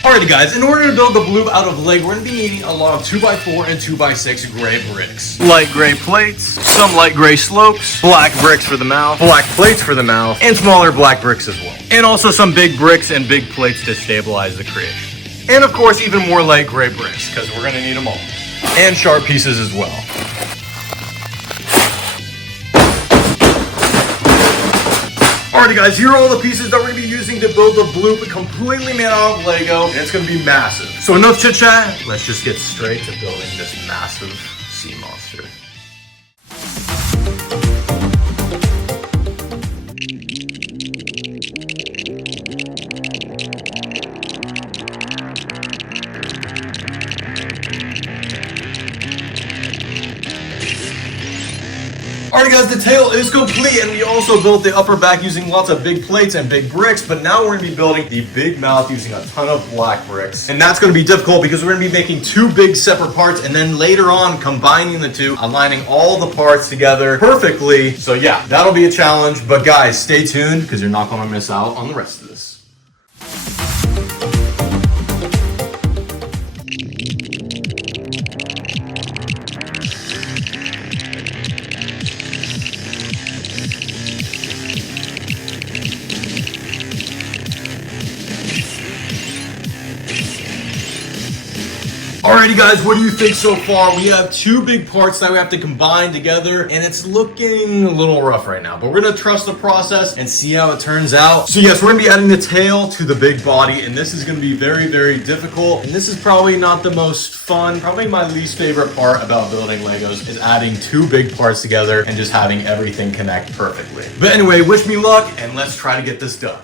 Alrighty guys, in order to build the Bloop out of Lego, we're going to be needing a lot of 2x4 and 2x6 gray bricks. Light gray plates, some light gray slopes, black bricks for the mouth, black plates for the mouth, and smaller black bricks as well. And also some big bricks and big plates to stabilize the creation. And of course, even more light gray bricks, because we're going to need them all. And sharp pieces as well. Alrighty guys, here are all the pieces that we're going to be using to build the Bloop, completely made out of Lego, and it's going to be massive. So enough chit chat, let's just get straight to building this massive sea monster. Alright guys, the tail is complete, and we also built the upper back using lots of big plates and big bricks, but now we're going to be building the big mouth using a ton of black bricks. And that's going to be difficult because we're going to be making two big separate parts and then later on combining the two, aligning all the parts together perfectly. So yeah, that'll be a challenge, but guys, stay tuned because you're not going to miss out on the rest of this. Alrighty guys, what do you think so far? We have two big parts that we have to combine together, and it's looking a little rough right now, but we're gonna trust the process and see how it turns out. So yes, we're gonna be adding the tail to the big body, and this is gonna be very, very difficult. And this is probably not the most fun, probably my least favorite part about building Legos is adding two big parts together and just having everything connect perfectly. But anyway, wish me luck, and let's try to get this done.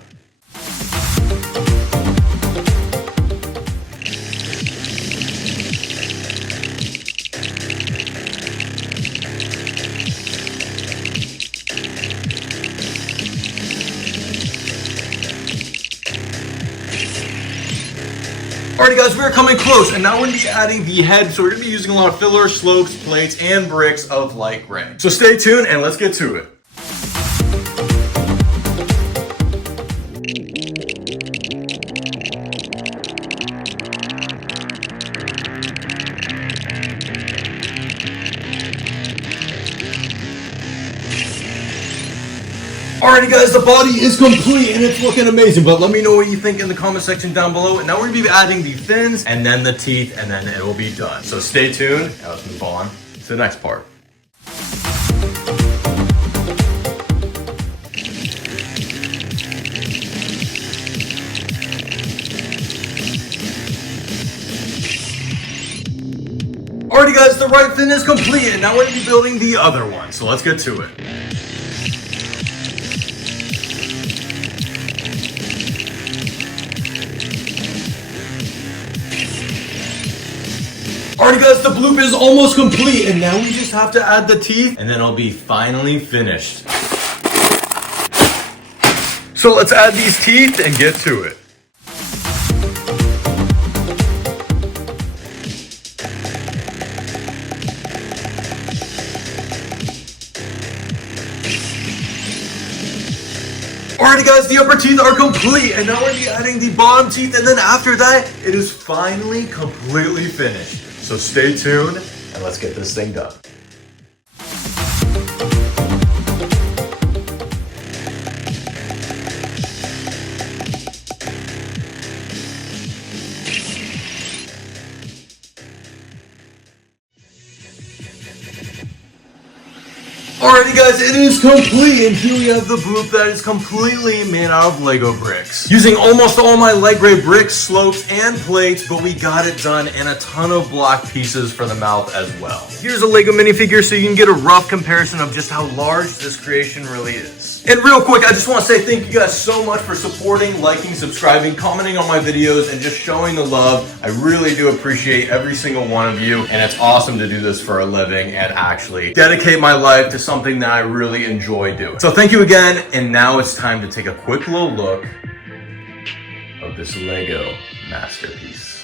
Alrighty guys, we're coming close, and now we're going to be adding the head, so we're going to be using a lot of filler, slopes, plates, and bricks of light gray. So stay tuned, and let's get to it. Alrighty guys, the body is complete and it's looking amazing, but let me know what you think in the comment section down below. And now we're going to be adding the fins and then the teeth, and then it will be done. So stay tuned, and let's move on to the next part. Alrighty guys, the right fin is complete, and now we're going to be building the other one. So let's get to it. Alrighty guys, the Bloop is almost complete, and now we just have to add the teeth, and then it'll be finally finished. So let's add these teeth and get to it. Alrighty guys, the upper teeth are complete, and now we're going to be adding the bottom teeth, and then after that, it is finally completely finished. So stay tuned, and let's get this thing done. Alrighty guys, it is complete, and here we have the Bloop that is completely made out of Lego bricks. Using almost all my light gray bricks, slopes, and plates, but we got it done, and a ton of block pieces for the mouth as well. Here's a Lego minifigure so you can get a rough comparison of just how large this creation really is. And real quick, I just want to say thank you guys so much for supporting, liking, subscribing, commenting on my videos, and just showing the love. I really do appreciate every single one of you, and it's awesome to do this for a living and actually dedicate my life to something that I really enjoy doing. So thank you again, and now it's time to take a quick little look of this Lego masterpiece.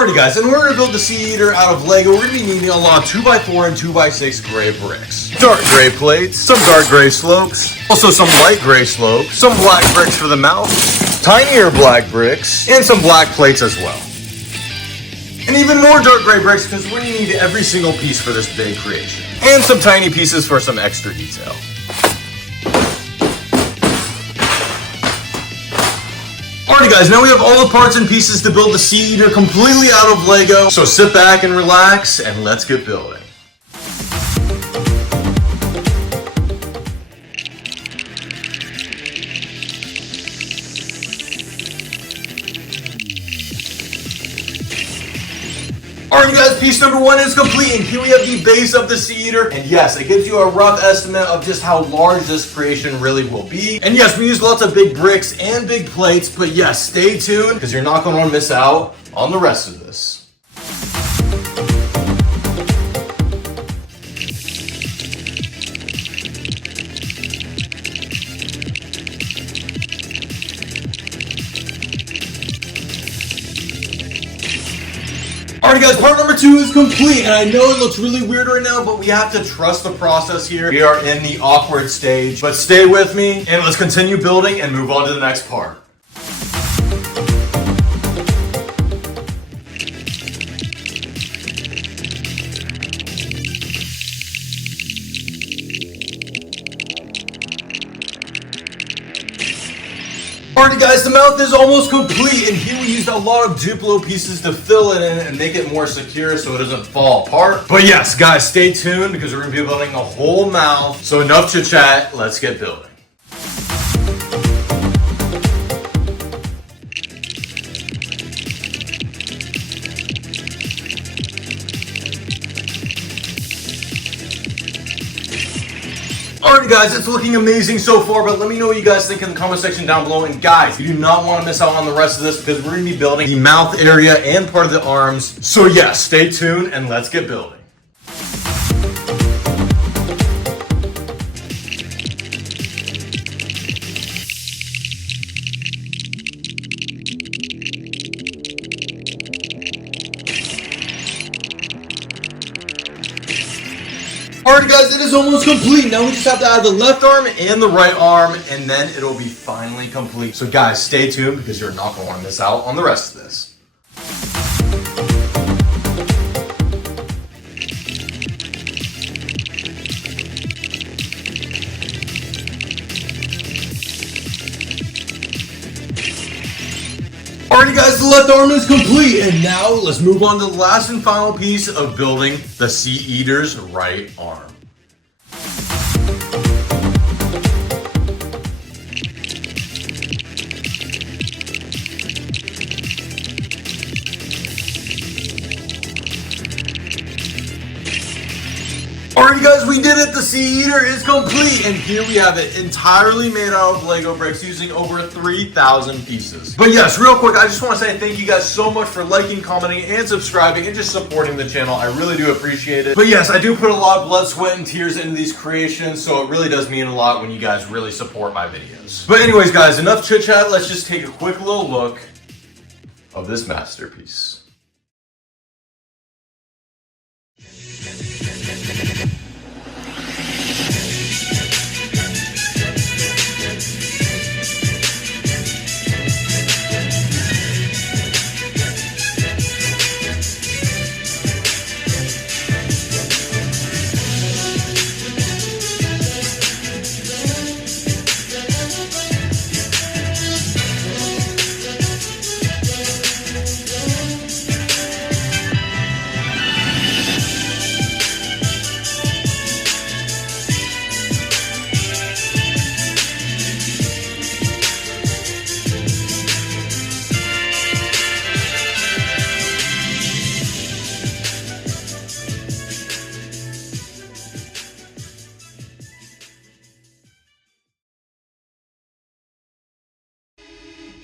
Alrighty guys, in order to build the Sea Eater out of Lego, we're going to be needing a lot of 2x4 and 2x6 gray bricks. Dark gray plates, some dark gray slopes, also some light gray slopes, some black bricks for the mouth, tinier black bricks, and some black plates as well. And even more dark gray bricks because we're going to need every single piece for this big creation. And some tiny pieces for some extra detail. Alrighty guys, now we have all the parts and pieces to build the Sea Eater completely out of Lego. So sit back and relax and let's get building. Alright guys, piece number 1 is complete, and here we have the base of the Sea Eater. And yes, it gives you a rough estimate of just how large this creation really will be. And yes, we use lots of big bricks and big plates, but yes, stay tuned because you're not going to miss out on the rest of this. Alright guys, part number 2 is complete, and I know it looks really weird right now, but we have to trust the process here. We are in the awkward stage, but stay with me, and let's continue building and move on to the next part. Alrighty guys, the mouth is almost complete, and here we used a lot of Duplo pieces to fill it in and make it more secure so it doesn't fall apart. But yes, guys, stay tuned because we're going to be building the whole mouth. So enough chit chat, let's get building. Alright guys, it's looking amazing so far, but let me know what you guys think in the comment section down below. And guys, you do not want to miss out on the rest of this because we're going to be building the mouth area and part of the arms. So yes, stay tuned and let's get building. Alright guys, it is almost complete. Now we just have to add the left arm and the right arm, and then it'll be finally complete. So guys, stay tuned because you're not going to want to miss out on the rest of this. Alrighty guys, the left arm is complete, and now let's move on to the last and final piece of building the Sea Eater's right arm. Alrighty guys, we did it! The Sea Eater is complete, and here we have it entirely made out of Lego bricks using over 3,000 pieces. But yes, real quick, I just want to say thank you guys so much for liking, commenting, and subscribing, and just supporting the channel. I really do appreciate it. But yes, I do put a lot of blood, sweat, and tears into these creations, so it really does mean a lot when you guys really support my videos. But anyways guys, enough chit chat, let's just take a quick little look of this masterpiece.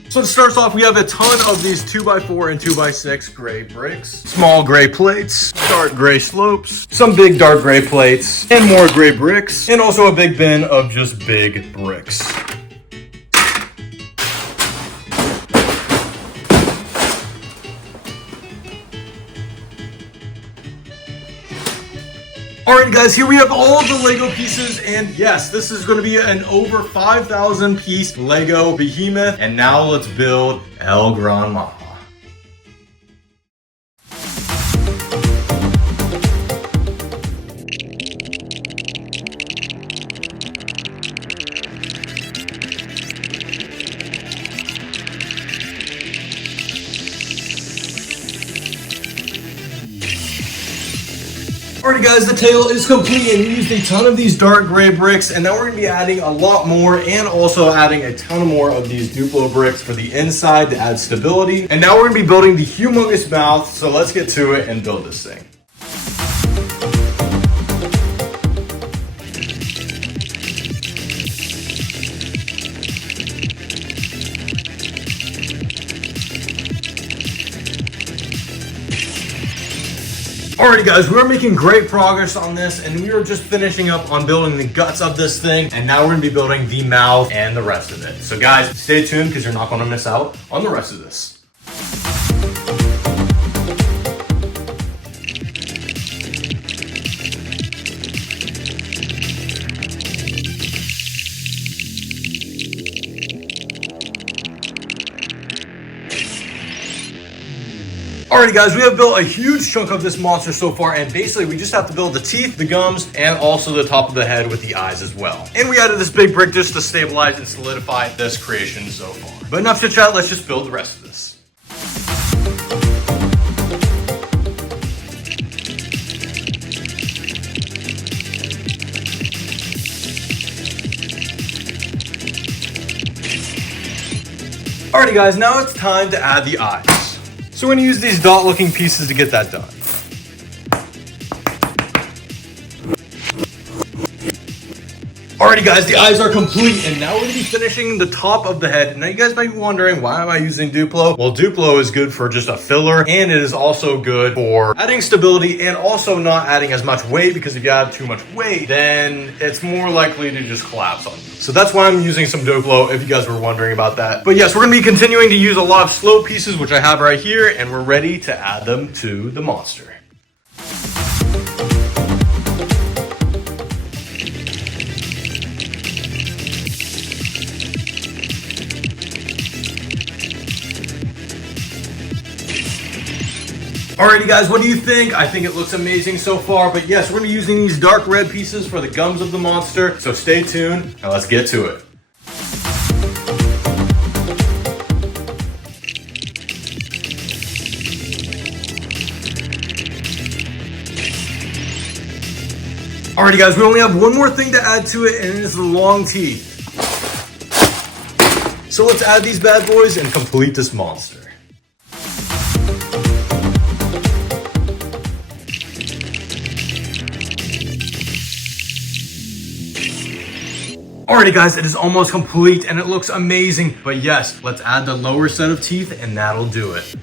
So to start us off, we have a ton of these 2x4 and 2x6 gray bricks, small gray plates, dark gray slopes, some big dark gray plates, and more gray bricks, and also a big bin of just big bricks. Alright guys, here we have all of the Lego pieces, and yes, this is going to be an over 5,000 piece Lego behemoth, and now let's build El Gran Maja. Alrighty guys, the tail is complete, and we used a ton of these dark gray bricks, and now we're going to be adding a lot more and also adding a ton more of these Duplo bricks for the inside to add stability. And now we're going to be building the humongous mouth, so let's get to it and build this thing. Alrighty guys, we are making great progress on this, and we are just finishing up on building the guts of this thing, and now we're going to be building the mouth and the rest of it. So guys, stay tuned because you're not going to miss out on the rest of this. Alrighty guys, we have built a huge chunk of this monster so far, and basically we just have to build the teeth, the gums, and also the top of the head with the eyes as well. And we added this big brick just to stabilize and solidify this creation so far. But enough chit chat, let's just build the rest of this. Alrighty guys, now it's time to add the eyes. So we're going to use these dot looking pieces to get that done. Alrighty guys, the eyes are complete, and now we're going to be finishing the top of the head. Now you guys might be wondering, why am I using Duplo? Well, Duplo is good for just a filler, and it is also good for adding stability and also not adding as much weight, because if you add too much weight, then it's more likely to just collapse on you. So that's why I'm using some Duplo, if you guys were wondering about that. But yes, we're going to be continuing to use a lot of slope pieces, which I have right here, and we're ready to add them to the monster. Alrighty guys, what do you think? I think it looks amazing so far, but yes, we're going to be using these dark red pieces for the gums of the monster, so stay tuned and let's get to it. Alrighty guys, we only have one more thing to add to it, and it is the long teeth. So let's add these bad boys and complete this monster. Alrighty guys, it is almost complete and it looks amazing. But yes, let's add the lower set of teeth and that'll do it.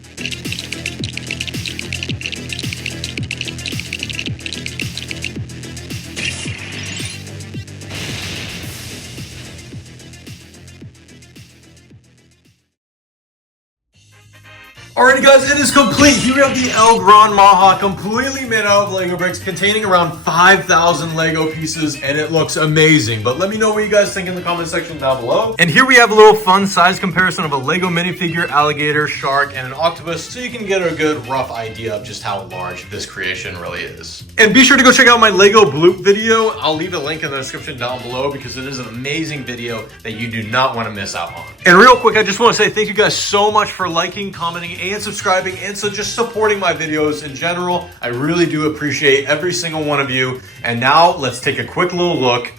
Alrighty guys, it is complete. Here we have the El Gran Maja, completely made out of Lego bricks, containing around 5,000 Lego pieces, and it looks amazing. But let me know what you guys think in the comment section down below. And here we have a little fun size comparison of a Lego minifigure, alligator, shark, and an octopus, so you can get a good rough idea of just how large this creation really is. And be sure to go check out my Lego Bloop video. I'll leave a link in the description down below because it is an amazing video that you do not want to miss out on. And real quick, I just want to say thank you guys so much for liking, commenting, and subscribing, and so just supporting my videos in general. I really do appreciate every single one of you. And now let's take a quick little look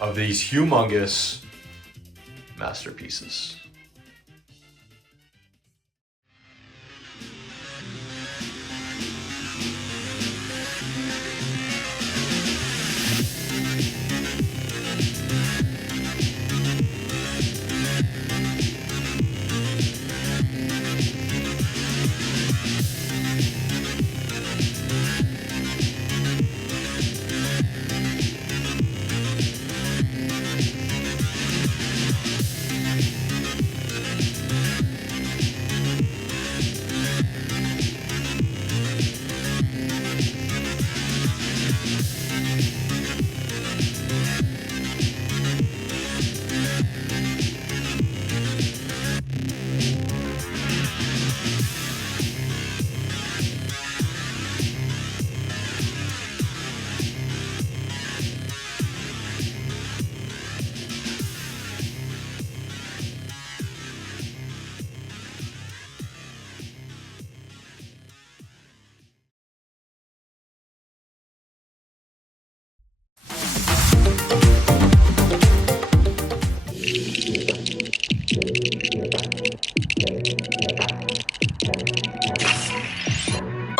of these humongous masterpieces.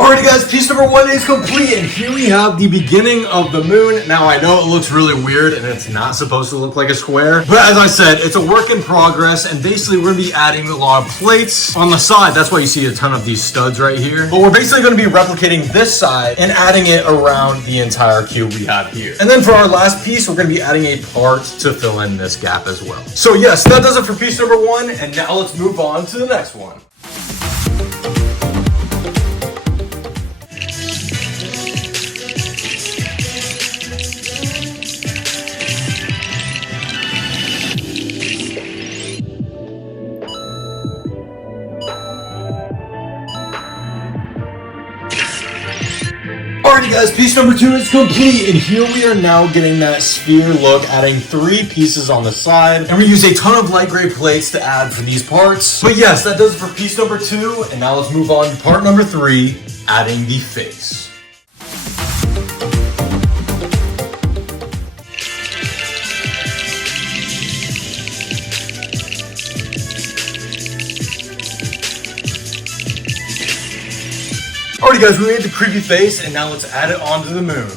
Alrighty guys, piece number 1 is complete, and here we have the beginning of the moon. Now I know it looks really weird and it's not supposed to look like a square, but as I said, it's a work in progress, and basically we're going to be adding a lot of plates on the side. That's why you see a ton of these studs right here. But we're basically going to be replicating this side and adding it around the entire cube we have here. And then for our last piece, we're going to be adding a part to fill in this gap as well. So yes, that does it for piece number 1, and now let's move on to the next one. Alrighty guys, piece number 2 is complete, and here we are now getting that sphere look, adding 3 pieces on the side, and we use a ton of light gray plates to add for these parts. But yes, that does it for piece number 2, and now let's move on to part number 3, adding the face. Alrighty guys, we made the creepy face, and now let's add it onto the moon.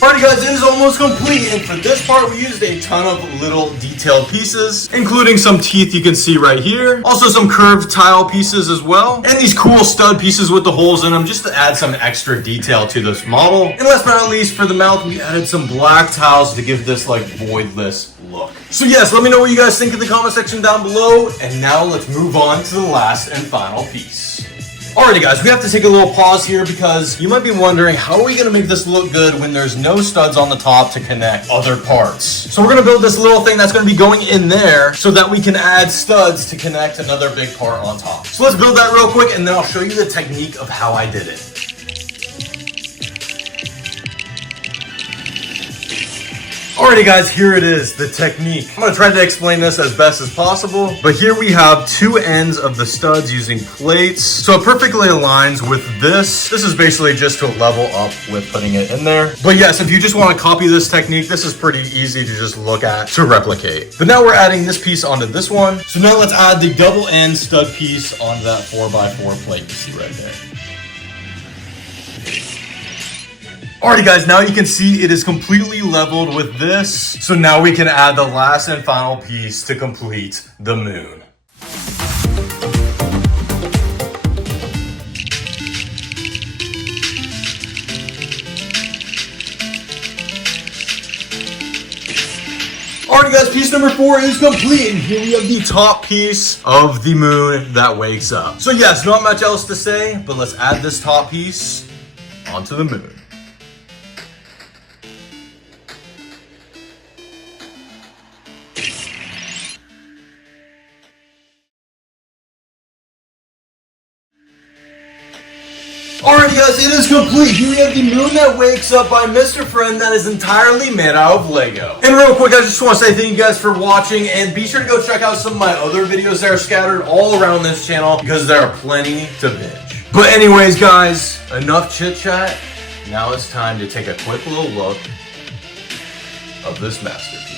Alrighty guys, it is almost complete, and for this part we used a ton of little detailed pieces, including some teeth you can see right here, also some curved tile pieces as well, and these cool stud pieces with the holes in them just to add some extra detail to this model. And last but not least, for the mouth we added some black tiles to give this like voidless look. So yes, let me know what you guys think in the comment section down below, and now let's move on to the last and final piece. Alrighty guys, we have to take a little pause here because you might be wondering, how are we going to make this look good when there's no studs on the top to connect other parts? So we're going to build this little thing that's going to be going in there so that we can add studs to connect another big part on top. So let's build that real quick, and then I'll show you the technique of how I did it. Alrighty guys, here it is, the technique. I'm going to try to explain this as best as possible, but here we have 2 ends of the studs using plates, so it perfectly aligns with this. This is basically just to level up with putting it in there. But yes, if you just want to copy this technique, this is pretty easy to just look at to replicate. But now we're adding this piece onto this one. So now let's add the double end stud piece onto that 4x4 plate you see right there. Alrighty guys, now you can see it is completely leveled with this. So now we can add the last and final piece to complete the moon. Alrighty guys, piece number 4 is complete, and here we have the top piece of the moon that wakes up. So yes, not much else to say, but let's add this top piece onto the moon. Alrighty guys, it is complete. Here we have the moon that wakes up by Mr. Friend that is entirely made out of Lego. And real quick, I just want to say thank you guys for watching, and be sure to go check out some of my other videos that are scattered all around this channel because there are plenty to binge. But anyways guys, enough chit chat. Now it's time to take a quick little look of this masterpiece.